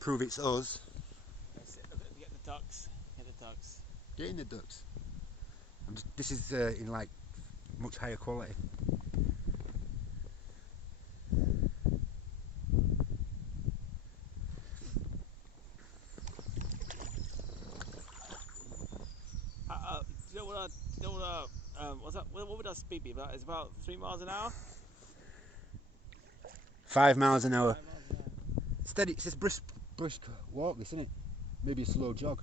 prove it's us. Let's get the ducks. Get the ducks. Getting the ducks. This is in like much higher quality. Do you know what's that? What would our speed be? It's about 3 miles an hour. 5 miles an hour. 5 miles an hour. Steady. It's this brisk walk, this, isn't it? Maybe a slow jog.